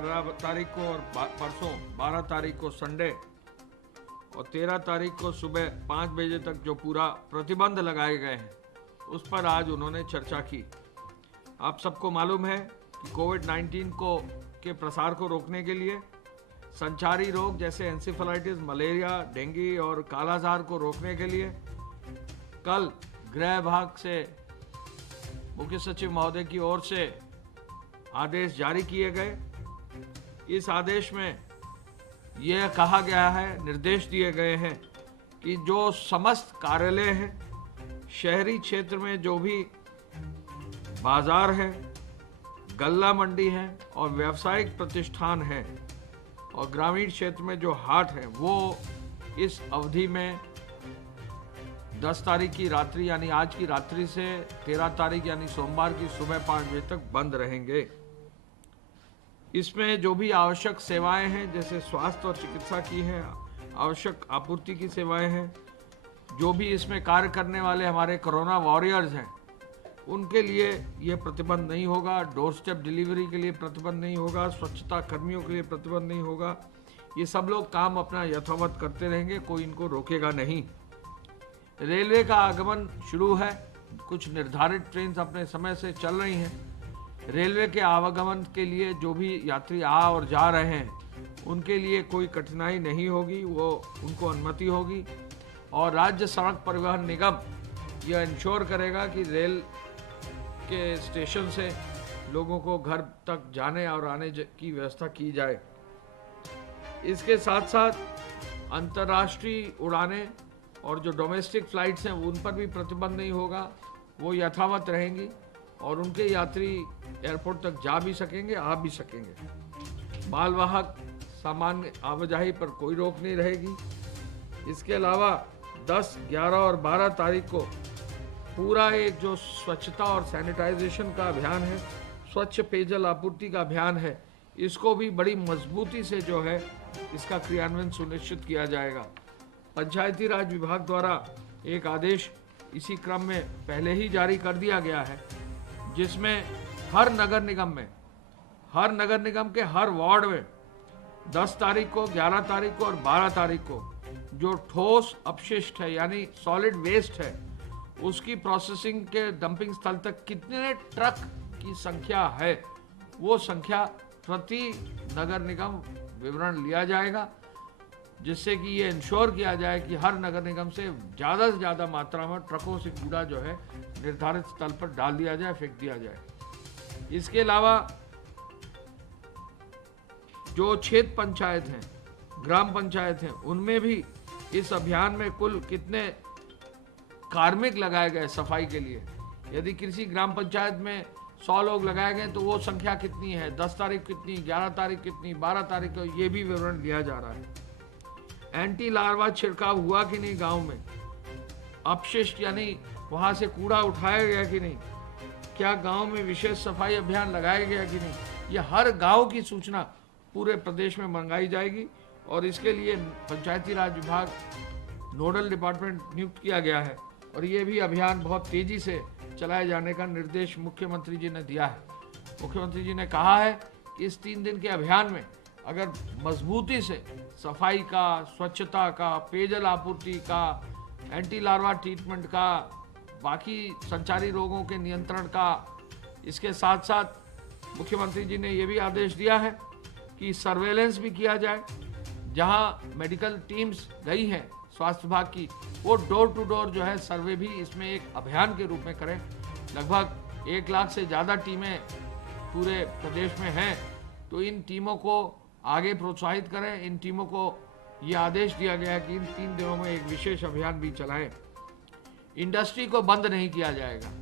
11 तारीख को और परसों 12 तारीख को संडे और 13 तारीख को सुबह 5 बजे तक जो पूरा प्रतिबंध लगाए गए हैं उस पर आज उन्होंने चर्चा की। आप सबको मालूम है कि कोविड-19 के प्रसार को रोकने के लिए संचारी रोग जैसे एंसेफेलाइटिस, मलेरिया, डेंगू और कालाजार को रोकने के लिए कल गृह विभाग से मुख्य सचिव महोदय की ओर से आदेश जारी किए गए। इस आदेश में यह कहा गया है, निर्देश दिए गए हैं कि जो समस्त कार्यालय हैं, शहरी क्षेत्र में जो भी बाजार है, गल्ला मंडी है और व्यावसायिक प्रतिष्ठान है और ग्रामीण क्षेत्र में जो हाट है वो इस अवधि में 10 तारीख की रात्रि यानी आज की रात्रि से 13 तारीख यानी सोमवार की सुबह 5 बजे तक बंद रहेंगे। इसमें जो भी आवश्यक सेवाएं हैं जैसे स्वास्थ्य और चिकित्सा की हैं, आवश्यक आपूर्ति की सेवाएं हैं, जो भी इसमें कार्य करने वाले हमारे कोरोना वॉरियर्स हैं उनके लिए यह प्रतिबंध नहीं होगा। डोर स्टेप डिलीवरी के लिए प्रतिबंध नहीं होगा, स्वच्छता कर्मियों के लिए प्रतिबंध नहीं होगा। ये सब लोग काम अपना यथावत करते रहेंगे, कोई इनको रोकेगा नहीं। रेलवे का आगमन शुरू है, कुछ निर्धारित ट्रेन अपने समय से चल रही हैं। रेलवे के आवागमन के लिए जो भी यात्री आ और जा रहे हैं उनके लिए कोई कठिनाई नहीं होगी, वो उनको अनुमति होगी। और राज्य सड़क परिवहन निगम यह इंश्योर करेगा कि रेल के स्टेशन से लोगों को घर तक जाने और आने की व्यवस्था की जाए। इसके साथ साथ अंतर्राष्ट्रीय उड़ानें और जो डोमेस्टिक फ्लाइट्स हैं उन पर भी प्रतिबंध नहीं होगा, वो यथावत रहेंगी और उनके यात्री एयरपोर्ट तक जा भी सकेंगे, आ भी सकेंगे। मालवाहक सामान्य आवाजाही पर कोई रोक नहीं रहेगी। इसके अलावा 10, 11 और 12 तारीख को पूरा एक जो स्वच्छता और सैनिटाइजेशन का अभियान है, स्वच्छ पेयजल आपूर्ति का अभियान है, इसको भी बड़ी मजबूती से जो है इसका क्रियान्वयन सुनिश्चित किया जाएगा। पंचायती राज विभाग द्वारा एक आदेश इसी क्रम में पहले ही जारी कर दिया गया है, जिसमें हर नगर निगम के हर वार्ड में 10 तारीख को, 11 तारीख को और 12 तारीख को जो ठोस अपशिष्ट है यानी सॉलिड वेस्ट है उसकी प्रोसेसिंग के डंपिंग स्थल तक कितने ट्रक की संख्या है वो संख्या प्रति नगर निगम विवरण लिया जाएगा, जिससे कि ये इंश्योर किया जाए कि हर नगर निगम से ज़्यादा मात्रा में ट्रकों से कूड़ा जो है निर्धारित स्थल पर डाल दिया जाए, फेंक दिया जाए। इसके अलावा जो क्षेत्र पंचायत हैं, ग्राम पंचायत हैं, उनमें भी इस अभियान में कुल कितने कार्मिक लगाए गए सफाई के लिए। यदि किसी ग्राम पंचायत में 100 लोग लगाए गए तो वो संख्या कितनी है, 10 तारीख कितनी, 11 तारीख कितनी, 12 तारीख को, ये भी विवरण लिया जा रहा है। एंटी लार्वा छिड़काव हुआ कि नहीं गांव में, अपशिष्ट यानी वहां से कूड़ा उठाया गया कि नहीं, क्या गांव में विशेष सफाई अभियान लगाया गया कि नहीं, ये हर गांव की सूचना पूरे प्रदेश में मंगाई जाएगी। और इसके लिए पंचायती राज विभाग नोडल डिपार्टमेंट नियुक्त किया गया है और ये भी अभियान बहुत तेजी से चलाए जाने का निर्देश मुख्यमंत्री जी ने दिया है। मुख्यमंत्री जी ने कहा है कि इस 3 दिन के अभियान में अगर मजबूती से सफाई का, स्वच्छता का, पेयजल आपूर्ति का, एंटी लार्वा ट्रीटमेंट का, बाकी संचारी रोगों के नियंत्रण का, इसके साथ साथ मुख्यमंत्री जी ने ये भी आदेश दिया है कि सर्वेलेंस भी किया जाए। जहां मेडिकल टीम्स गई हैं स्वास्थ्य विभाग की, वो डोर टू डोर जो है सर्वे भी इसमें एक अभियान के रूप में करें। लगभग 1 लाख से ज़्यादा टीमें पूरे प्रदेश में हैं, तो इन टीमों को आगे प्रोत्साहित करें। इन टीमों को ये आदेश दिया गया है कि इन 3 दिनों में एक विशेष अभियान भी चलाएं। इंडस्ट्री को बंद नहीं किया जाएगा,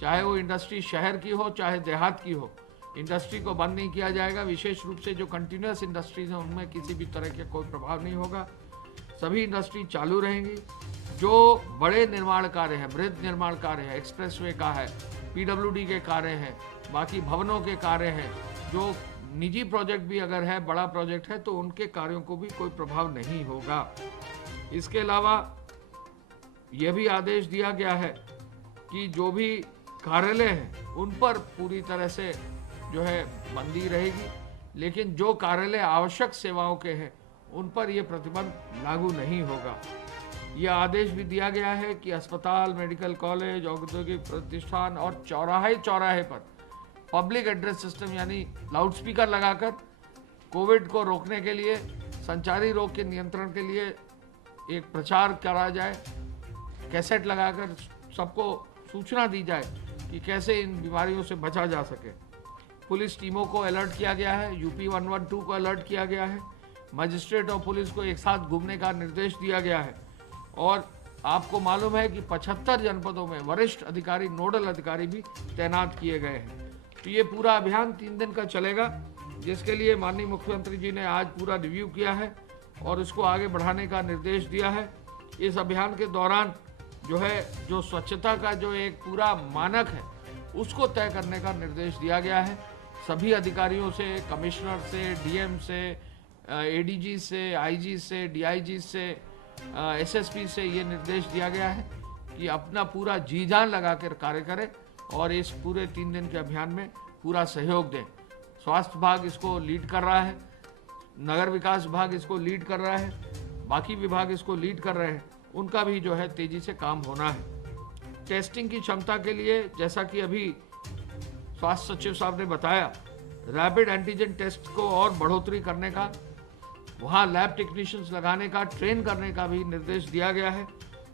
चाहे वो इंडस्ट्री शहर की हो चाहे देहात की हो, इंडस्ट्री को बंद नहीं किया जाएगा। विशेष रूप से जो कंटिन्यूस इंडस्ट्रीज हैं उनमें किसी भी तरह के कोई प्रभाव नहीं होगा, सभी इंडस्ट्री चालू रहेंगी। जो बड़े निर्माण कार्य हैं, बृहद निर्माण कार्य है, एक्सप्रेसवे का है, पीडब्ल्यूडी के कार्य हैं, बाकी भवनों के कार्य हैं, जो निजी प्रोजेक्ट भी अगर है, बड़ा प्रोजेक्ट है, तो उनके कार्यों को भी कोई प्रभाव नहीं होगा। इसके अलावा यह भी आदेश दिया गया है कि जो भी कार्यालय हैं उन पर पूरी तरह से जो है बंदी रहेगी, लेकिन जो कार्यालय आवश्यक सेवाओं के हैं उन पर यह प्रतिबंध लागू नहीं होगा। यह आदेश भी दिया गया है कि अस्पताल, मेडिकल कॉलेज, औद्योगिक प्रतिष्ठान और चौराहे पर पब्लिक एड्रेस सिस्टम यानी लाउडस्पीकर लगाकर कोविड को रोकने के लिए, संचारी रोग के नियंत्रण के लिए एक प्रचार करा जाए। कैसेट लगाकर सबको सूचना दी जाए कि कैसे इन बीमारियों से बचा जा सके। पुलिस टीमों को अलर्ट किया गया है, यूपी 112 को अलर्ट किया गया है, मजिस्ट्रेट और पुलिस को एक साथ घूमने का निर्देश दिया गया है। और आपको मालूम है कि 75 जनपदों में वरिष्ठ अधिकारी, नोडल अधिकारी भी तैनात किए गए हैं। तो ये पूरा अभियान 3 दिन का चलेगा, जिसके लिए माननीय मुख्यमंत्री जी ने आज पूरा रिव्यू किया है और इसको आगे बढ़ाने का निर्देश दिया है। इस अभियान के दौरान जो स्वच्छता का जो एक पूरा मानक है उसको तय करने का निर्देश दिया गया है। सभी अधिकारियों से, कमिश्नर से, डीएम से, एडीजी से, आईजी से, डीआईजी से, एसएसपी से ये निर्देश दिया गया है कि अपना पूरा जी जान लगा कर कार्य करें और इस पूरे 3 दिन के अभियान में पूरा सहयोग दें। स्वास्थ्य विभाग इसको लीड कर रहा है, नगर विकास विभाग इसको लीड कर रहा है, बाकी विभाग इसको लीड कर रहे हैं। उनका भी तेजी से काम होना है। टेस्टिंग की क्षमता के लिए, जैसा कि अभी स्वास्थ्य सचिव साहब ने बताया, रैपिड एंटीजन टेस्ट को और बढ़ोतरी करने का, वहाँ लैब टेक्नीशियंस लगाने का, ट्रेन करने का भी निर्देश दिया गया है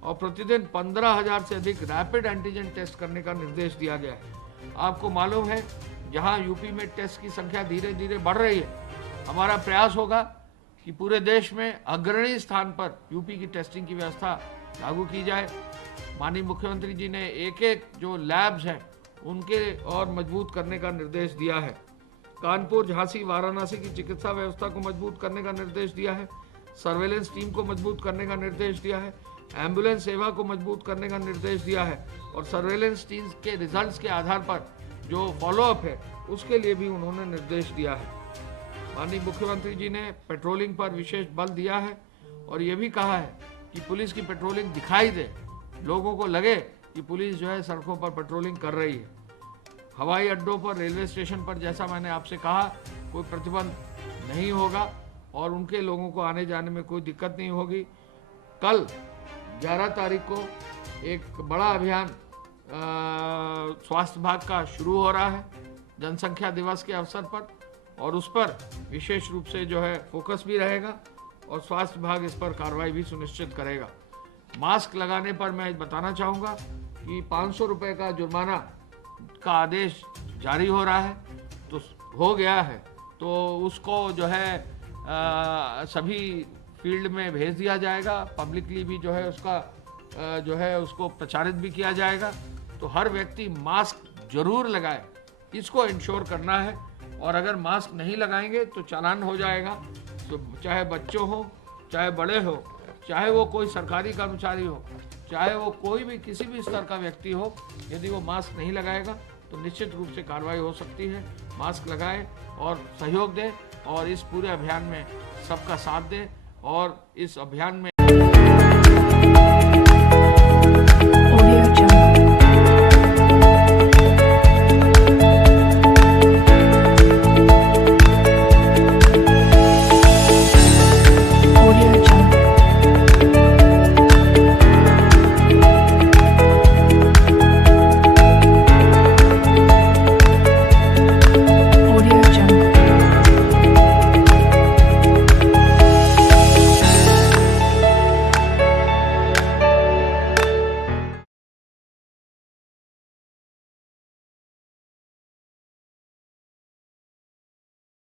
और प्रतिदिन 15,000 से अधिक रैपिड एंटीजन टेस्ट करने का निर्देश दिया गया है। आपको मालूम है, जहाँ यूपी में टेस्ट की संख्या धीरे धीरे बढ़ रही है, हमारा प्रयास होगा कि पूरे देश में अग्रणी स्थान पर यूपी की टेस्टिंग की व्यवस्था लागू की जाए। माननीय मुख्यमंत्री जी ने एक जो लैब्स हैं उनके और मजबूत करने का निर्देश दिया है। कानपुर, झांसी, वाराणसी की चिकित्सा व्यवस्था को मजबूत करने का निर्देश दिया है। सर्वेलेंस टीम को मजबूत करने का निर्देश दिया है। एम्बुलेंस सेवा को मजबूत करने का निर्देश दिया है और सर्वेलेंस टीम के रिजल्ट्स के आधार पर जो फॉलोअप है उसके लिए भी उन्होंने निर्देश दिया है। माननीय मुख्यमंत्री जी ने पेट्रोलिंग पर विशेष बल दिया है और ये भी कहा है कि पुलिस की पेट्रोलिंग दिखाई दे, लोगों को लगे कि पुलिस सड़कों पर पेट्रोलिंग कर रही है। हवाई अड्डों पर, रेलवे स्टेशन पर, जैसा मैंने आपसे कहा, कोई प्रतिबंध नहीं होगा और उनके लोगों को आने जाने में कोई दिक्कत नहीं होगी। कल 11 तारीख को एक बड़ा अभियान स्वास्थ्य विभाग का शुरू हो रहा है जनसंख्या दिवस के अवसर पर, और उस पर विशेष रूप से फोकस भी रहेगा और स्वास्थ्य विभाग इस पर कार्रवाई भी सुनिश्चित करेगा। मास्क लगाने पर मैं बताना चाहूँगा कि 500 रुपये का जुर्माना का आदेश जारी हो रहा है, तो हो गया है, तो उसको सभी फील्ड में भेज दिया जाएगा। पब्लिकली भी उसका उसको प्रचारित भी किया जाएगा। तो हर व्यक्ति मास्क जरूर लगाए, इसको इंश्योर करना है। और अगर मास्क नहीं लगाएंगे तो चालान हो जाएगा। तो चाहे बच्चों हो, चाहे बड़े हो, चाहे वो कोई सरकारी कर्मचारी हो, चाहे वो कोई भी किसी भी स्तर का व्यक्ति हो, यदि वो मास्क नहीं लगाएगा तो निश्चित रूप से कार्रवाई हो सकती है। मास्क लगाए और सहयोग दें और इस पूरे अभियान में सबका साथ दें और इस अभियान में